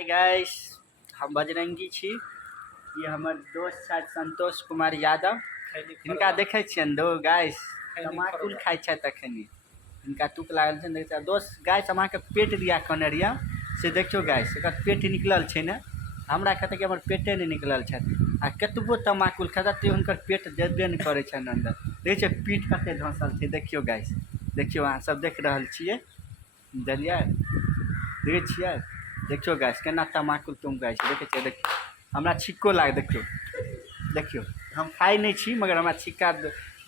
Hi guys, हम बजरंगी छी। ये हमर दोस्त छथि संतोष कुमार यादव। हिनका देखै छियनि दो गाइस तमाकुल खाइ छथि अखन। हिनका तुक लागल छै देखियौ दोस्त गाइस, हम अहाँके पेट दिया कहने रहिए से देखियौ गाइस, एकर पेट निकलल छै ने। हमरा कहते कि हमर पेटे नहीं निकलल छथि आ कतबो तमाकुल खाता तो हुनकर पेट जेबे नहीं करै छनि अंदर। देखै छियै पीठ कते धंसल छै, देखियौ गाइस, देखियौ अहाँ सब देख रहल छियै, बुझलियै, देखै छियै, देखियो गाइस केना तमाकुल तुम गाइस देखै छियै। देखियो हमरा छिक्को लाग, देखियो देखियो हम खाई नहीं छी मगर हमरा छिक्का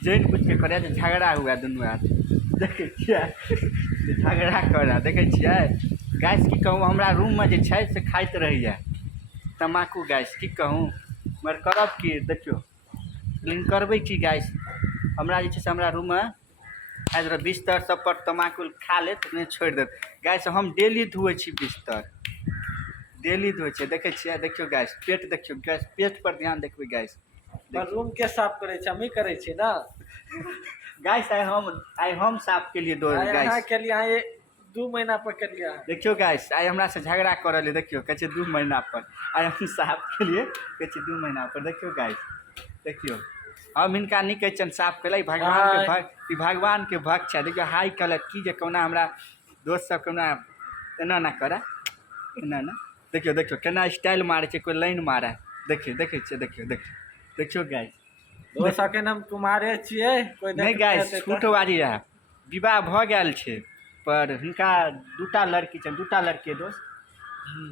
जान बुझ के करे झगड़ा हुआ दुनू आदमी, देखै छियै झगड़ा करे, देखै छियै गाइस। की कहूँ हमरा रूम में जे छै से खाइत रहैए तमाकू गाइस, की कहूँ मगर करब की, देखियो लेकिन करबै की गाइस। हमरा जे छै से हमरा रूम में आज बिस्तर सब पर तमाकुल खा लेत नहीं छोड़ देत गाइस। हम डेली धुए छी बिस्तर, डेली धोए छै, देखै छियै, देखियो गाइस पेट, देखियो गाइस पेट पर ध्यान देखबै गाइस। रूम के साफ करे छै, हम ही करे छी ना गाइस। आइ हम साफ के लिए दो गाइस, के लिए 2 महीना पर के लिए। देखियो गाइस आइ हमरा से झगड़ा करल है, देखियो कहै छै 2 महीना पर, आइ हम साफ के लिए कहै छै 2 महीना पर। देखियो गाइस, देखियो हम हिनका नहीं कहै छन साफ कैले, भगवान के भक्त, भगवान के भक्त छै। देखियो हाई कलर की जे कोना हमरा दोस्त सब कोना एना ना करे, एना ना, देखियो देखियो केना स्टाइल मारे छै, कोई लाइन मारे, देखियो देखै छियै, देखियो देखियो देखियो गाइस। दोस्त अखन हम कुमारे छियै, कोई नहीं गाइस छूटवारी रहा, विवाह भ गेल छै पर हिनका 2टा लड़की छन, 2टा लड़के दोस्त,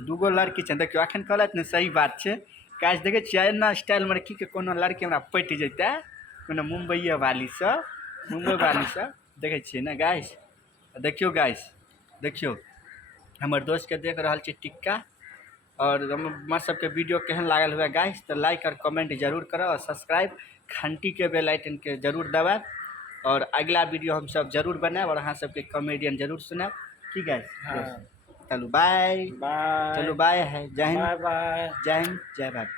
2गो लड़की छन। देखियो अखन कहलत ने सही बात छै गाइस, देखै छियै एना स्टाइल मारे की के कोनो लड़की हमरा पटि जैते, कोनो मुंबईये वाली से, मुंबई वाली से, देखै छियै ना गाइस। देखियो गाइस, देखियो हमर दोस्त के देख रहल छी टिक्का। और हमर सबके वीडियो केहन लागल हुए गाइस तो लाइक और कमेंट जरूर करो और सब्सक्राइब घंटी के बेल आइकन के जरूर दबाएब। और अगला वीडियो हम सब जरूर बनाएब और अहाँ सबके कॉमेडियन जरूर सुनाएब की गाइस। चलो बाय, चलो बाय है, जय हिंद, बाय बाय, जय हिंद, जय भारत।